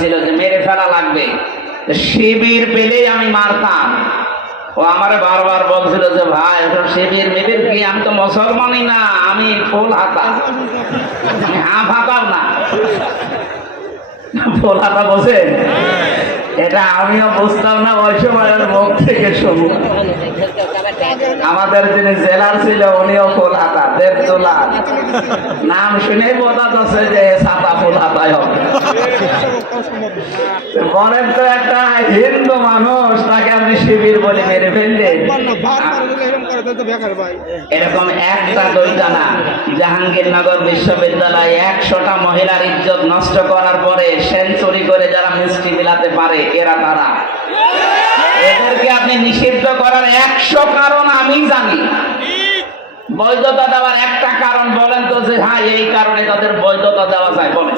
ছিল যে মেরে ফেলা লাগবে, শিবির পেলেই আমি মারতাম। ও আমারে বারবার বলছিল যে ভাই ওটা শিবির মিবির কি, আমি তো মুসলমানই না, আমি ফুল হাতা, আমি হাফ হাতাও না। ফুল হাতা বসে এটা আমিও বুঝতাম না ওই সময়ের মুখ থেকে শুরু। আমাদের যিনি জেলার ছিল উনিও ফুল হাতা, দেবদুল্লাহ নাম শুনেই বোঝা যাচ্ছে যে ছাতা ফুল হাতায় হবে। বলেন তো একটা হিন্দু মানুষ তাকে আপনি শিবির বলে মেরে ফেললেন। এরকম একটা দুইটা না, জাহাঙ্গীরনগর বিশ্ববিদ্যালয়ে 100টা মহিলার ইজ্জত নষ্ট করার পরে সেঞ্চুরি করে যারা মিষ্টি বিলাতে পারে এরা তারা। এদেরকে আপনি নিষিদ্ধ করার 100 কারণ আমি জানি। বৈধতা দেওয়ার একটা কারণ বলেন তো যে হ্যাঁ এই কারণে তাদের বৈধতা দেওয়া যায়, বলেন।